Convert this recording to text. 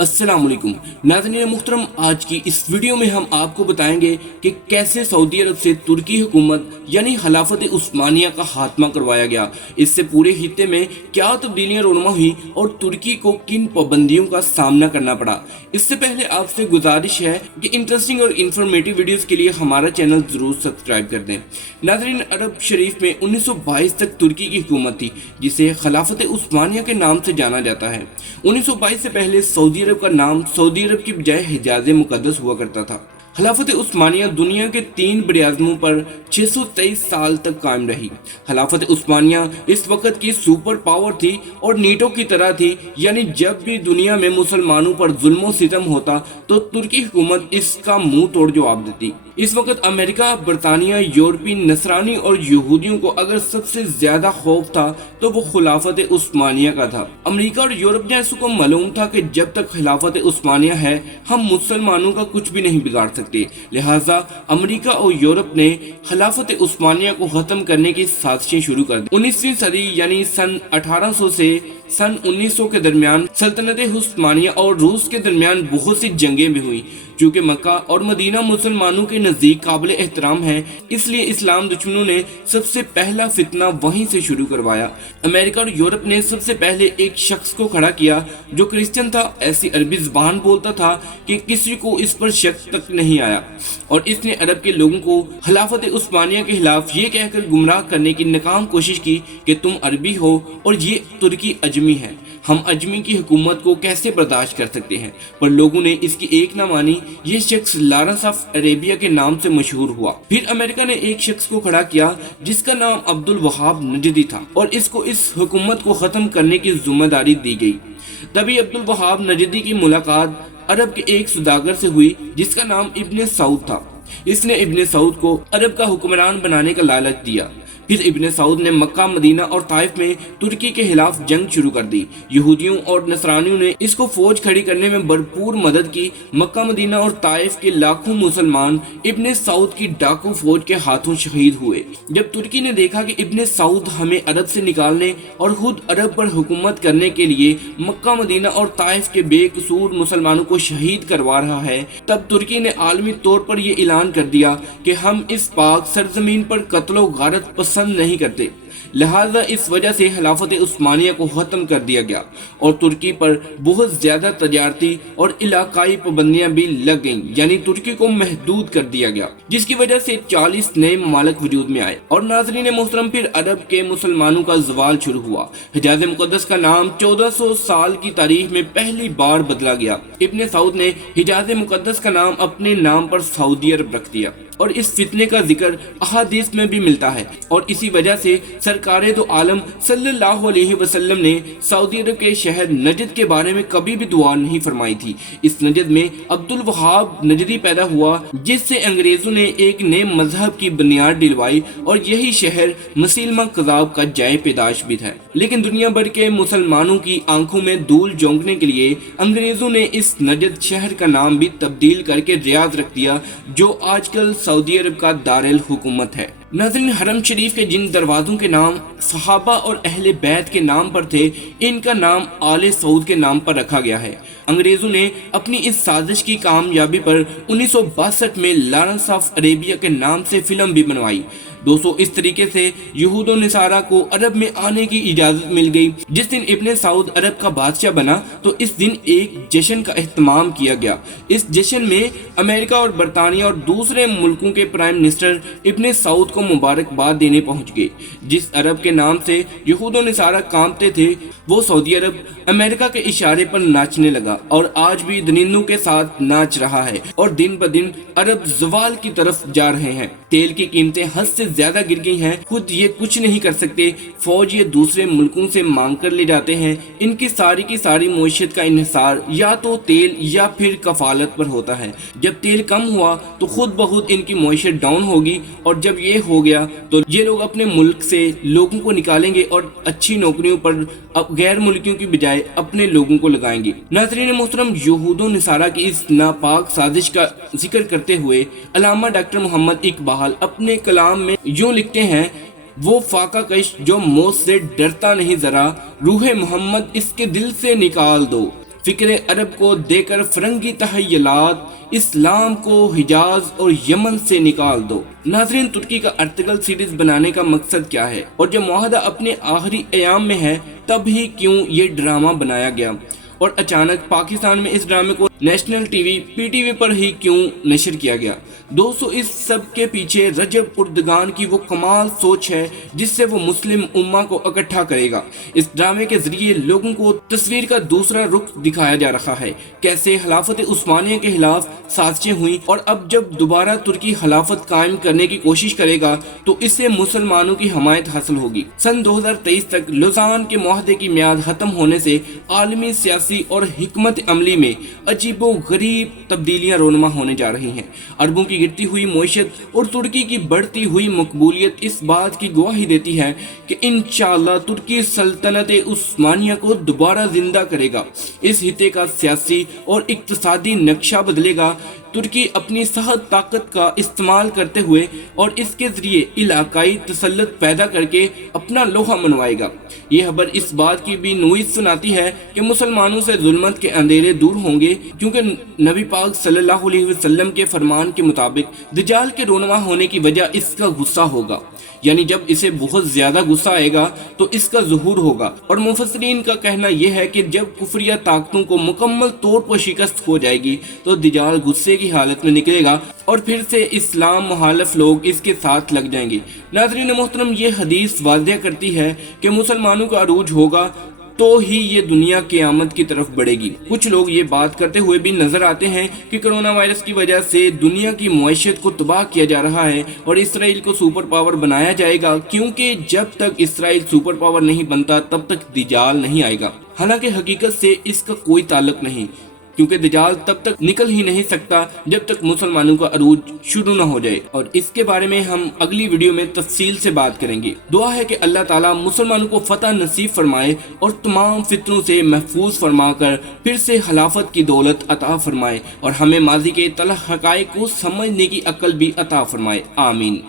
अस्सलाम वालेकुम नाज़रीन मुहतरम, आज की इस वीडियो में हम आपको बताएंगे कि कैसे सऊदी अरब से तुर्की हुकूमत यानी खिलाफत उस्मानिया का खात्मा करवाया गया। इससे पूरे खित्ते में क्या तब्दीलियां रोनुमा हुई और तुर्की को किन पाबंदियों का सामना करना पड़ा। इससे पहले आपसे गुजारिश है कि इंटरेस्टिंग और इन्फॉर्मेटिव वीडियोस के लिए हमारा चैनल जरूर सब्सक्राइब कर दें। नाज़रीन, अरब शरीफ में 1922 तक तुर्की की हुकूमत थी, जिसे खिलाफत उस्मानिया के नाम से जाना जाता है। 1922 से पहले सऊदी अरब का नाम सऊदी अरब की बजाय हिजाज मुकद्दस हुआ करता था। खिलाफत उस्मानिया दुनिया के 3 बड़े-ए-आज़मों पर 623 साल तक कायम रही। खिलाफत उस्मानिया इस वक्त की सुपर पावर थी और नीटो की तरह थी, यानी जब भी दुनिया में मुसलमानों पर जुल्म सितम होता तो तुर्की हुकूमत इसका मुंह तोड़ जवाब देती। इस वक्त अमेरिका, बरतानिया, यूरोपी, नसरानी और यहूदियों को अगर सबसे ज्यादा खौफ था तो वो खिलाफत उस्मानिया का था। अमेरिका और यूरोप जैसों को मालूम था कि जब तक खिलाफत उस्मानिया है हम मुसलमानों का कुछ भी नहीं बिगाड़ सकते। लिहाजा अमेरिका और यूरोप ने खिलाफत उस्मानिया को खत्म करने की साजिशें शुरू कर दी। 19वीं सदी यानी सन 1800 से सन 1900 के दरमियान सल्तनत उस्मानिया और रूस के दरमियान बहुत सी जंगें भी हुई। चूँकि मक्का और मदीना मुसलमानों के नज़दीक काबिल एहतराम है, इसलिए इस्लाम दुश्मनों ने सबसे पहला फितना वहीं से शुरू करवाया। अमेरिका और यूरोप ने सबसे पहले एक शख्स को खड़ा किया जो क्रिश्चियन था, ऐसी अरबी ज़बान बोलता था कि किसी को इस पर शक तक नहीं आया, और इसने अरब के लोगों को खिलाफत उस्मानिया के खिलाफ ये कहकर गुमराह करने की नाकाम कोशिश की कि तुम अरबी हो और ये तुर्की अजमी है, हम अजमी की हुकूमत को कैसे बर्दाश्त कर सकते हैं। पर लोगों ने इसकी एक ना मानी। ये शख्स लॉरेंस ऑफ अरेबिया के नाम से मशहूर हुआ। फिर अमेरिका ने एक शख्स को खड़ा किया जिसका नाम अब्दुल वहाब नजदी था, और इसको इस हुकूमत को खत्म करने की जिम्मेदारी दी गई। तभी अब्दुल वहाब नजदी की मुलाकात अरब के एक सौदागर से हुई जिसका नाम इब्ने सऊद था। इसने इब्ने सऊद को अरब का हुक्मरान बनाने का लालच दिया। फिर इब्ने सऊद ने मक्का, मदीना और ताइफ में तुर्की के खिलाफ जंग शुरू कर दी। यहूदियों और नसरानियों ने इसको फौज खड़ी करने में भरपूर मदद की। मक्का, मदीना और ताइफ के लाखों मुसलमान इब्ने सऊद की डाकू फौज के हाथों शहीद हुए। जब तुर्की ने देखा कि इब्ने सऊद हमें अरब से निकालने और खुद अरब पर हुकूमत करने के लिए मक्का, मदीना और ताइफ के बेकसूर मुसलमानों को शहीद करवा रहा है, तब तुर्की ने आलमी तौर पर यह ऐलान कर दिया कि हम इस पाक सरजमीन पर कत्लो गारत पसंद नहीं करते। लिहाजा इस वजह से खिलाफत उस्मानिया को खत्म कर दिया गया और तुर्की पर बहुत ज्यादा तजारती और इलाकाई पाबंदियां भी लग गईं, यानी तुर्की को महदूद कर दिया गया, जिसकी वजह से 40 नए ममालिक वजूद में आए। और नाज़रीन मोहतरम, फिर अरब के मुसलमानों का जवाल शुरू हुआ। हिजाज मुकद्दस का नाम 1400 साल की तारीख में पहली बार बदला गया। इब्ने सऊद ने हिजाज मुकद्दस का नाम अपने नाम पर सऊदी अरब रख दिया, और इस फितने का जिक्र अहादीस में भी मिलता है। और इसी वजह से सरकारे दो आलम सल्लल्लाहु अलैहि वसल्लम ने सऊदी अरब के शहर नजद के बारे में कभी भी दुआ नहीं फरमाई थी। इस नजद में अब्दुल वहाब नजदी पैदा हुआ, जिससे अंग्रेजों ने एक नए मजहब की बुनियाद डलवाई, और यही शहर मसीलमा कज़ाब का जाए पैदाश भी था। लेकिन दुनिया भर के मुसलमानों की आंखों में धूल झोंकने के लिए अंग्रेजों ने इस नजद शहर का नाम भी तब्दील करके रियाद रख दिया, जो आजकल सऊदी अरब का दारुल हुकूमत है। नाज़रीन, हरम शरीफ के जिन दरवाज़ों के नाम सहाबा और अहले बैत के नाम पर थे, इनका नाम आले सऊद के नाम पर रखा गया है। अंग्रेजों ने अपनी इस साजिश की कामयाबी पर 1962 में लॉरेंस ऑफ अरेबिया के नाम से फिल्म भी बनवाई। दोस्तों, इस तरीके से यहूदो नसारा को अरब में आने की इजाज़त मिल गई। जिस दिन इब्ने सऊद अरब का बादशाह बना तो इस दिन एक जश्न का एहतमाम किया गया। इस जश्न में अमेरिका और बरतानिया और दूसरे मुल्कों के प्राइम मिनिस्टर इब्ने सऊद को मुबारकबाद देने पहुंच गए। जिस अरब के नाम से यहूदो नसारा कांपते थे, वो सऊदी अरब अमेरिका के इशारे पर नाचने लगा, और आज भी दनिंदों के साथ नाच रहा है, और दिन ब दिन अरब जवाल की तरफ जा रहे हैं। तेल की कीमतें हद से ज्यादा गिर गई हैं, खुद ये कुछ नहीं कर सकते, फौज ये दूसरे मुल्कों से मांग कर ले जाते हैं। इनकी सारी की सारी मईशत का इन्हिसार या तो तेल या फिर कफालत पर होता है। जब तेल कम हुआ तो खुद बहुत इनकी मईशत डाउन होगी, और जब ये हो गया तो ये लोग अपने मुल्क से लोगों को निकालेंगे और अच्छी नौकरियों पर अब गैर मुल्कियों की बजाय अपने लोगों को लगाएंगे। नाज़रीन मोहतरम, यहूदो नसारा की इस नापाक साजिश का जिक्र करते हुए अल्लामा डॉक्टर मोहम्मद इकबाल अपने कलाम में यूं लिखते हैं, वो फाका कश जो मौत से डरता नहीं जरा, रूह मोहम्मद इसके दिल से निकाल दो। فکر عرب کو دے کر فرنگی تخیلات، اسلام کو حجاز اور یمن سے نکال دو۔ ناظرین، ترکی کا ارطغرل سیریز بنانے کا مقصد کیا ہے، اور جب معاہدہ اپنے آخری ایام میں ہے تب ہی کیوں یہ ڈرامہ بنایا گیا، اور اچانک پاکستان میں اس ڈرامے کو نیشنل ٹی وی PTV پر ہی کیوں نشر کیا گیا؟ دوستو، اس سب کے پیچھے رجب اردگان کی وہ کمال سوچ ہے جس سے وہ مسلم امہ کو اکٹھا کرے گا۔ اس ڈرامے کے ذریعے لوگوں کو تصویر کا دوسرا رخ دکھایا جا رہا ہے، کیسے خلافت عثمانیہ کے خلاف سازشیں ہوئیں، اور اب جب دوبارہ ترکی خلافت قائم کرنے کی کوشش کرے گا تو اس سے مسلمانوں کی حمایت حاصل ہوگی۔ سن 2023 تک لوزان کے معاہدے کی میعاد ختم ہونے سے عالمی سیاسی اور حکمت عملی میں عجیب و غریب تبدیلیاں رونما ہونے جا رہی ہیں۔ عربوں کی گرتی ہوئی معیشت اور ترکی کی بڑھتی ہوئی مقبولیت اس بات کی گواہی دیتی ہے کہ انشاءاللہ ترکی سلطنت عثمانیہ کو دوبارہ زندہ کرے گا۔ اس خطے کا سیاسی اور اقتصادی نقشہ بدلے گا۔ ترکی اپنی صحت طاقت کا استعمال کرتے ہوئے اور اس کے ذریعے علاقائی تسلط پیدا کر کے اپنا لوہا منوائے گا۔ یہ خبر اس بات کی بھی نوید سناتی ہے کہ مسلمانوں سے ظلمت کے اندھیرے دور ہوں گے، کیونکہ نبی پاک صلی اللہ علیہ وسلم کے فرمان کے مطابق دجال کے رونما ہونے کی وجہ اس کا غصہ ہوگا، یعنی جب اسے بہت زیادہ غصہ آئے گا تو اس کا ظہور ہوگا۔ اور مفسرین کا کہنا یہ ہے کہ جب کفریہ طاقتوں کو مکمل طور پر شکست ہو جائے گی تو دجال غصے کی حالت میں نکلے گا اور پھر سے اسلام مخالف لوگ اس کے ساتھ لگ جائیں گے۔ ناظرین محترم، یہ حدیث واضح کرتی ہے کہ مسلمانوں کا عروج ہوگا تو ہی یہ دنیا قیامت کی طرف بڑھے گی۔ کچھ لوگ یہ بات کرتے ہوئے بھی نظر آتے ہیں کہ کرونا وائرس کی وجہ سے دنیا کی معیشت کو تباہ کیا جا رہا ہے اور اسرائیل کو سپر پاور بنایا جائے گا، کیونکہ جب تک اسرائیل سپر پاور نہیں بنتا تب تک دجال نہیں آئے گا۔ حالانکہ حقیقت سے اس کا کوئی تعلق نہیں، کیونکہ دجال تب تک نکل ہی نہیں سکتا جب تک مسلمانوں کا عروج شروع نہ ہو جائے، اور اس کے بارے میں ہم اگلی ویڈیو میں تفصیل سے بات کریں گے۔ دعا ہے کہ اللہ تعالیٰ مسلمانوں کو فتح نصیب فرمائے اور تمام فتنوں سے محفوظ فرما کر پھر سے خلافت کی دولت عطا فرمائے، اور ہمیں ماضی کے تلخ حقائق کو سمجھنے کی عقل بھی عطا فرمائے۔ آمین۔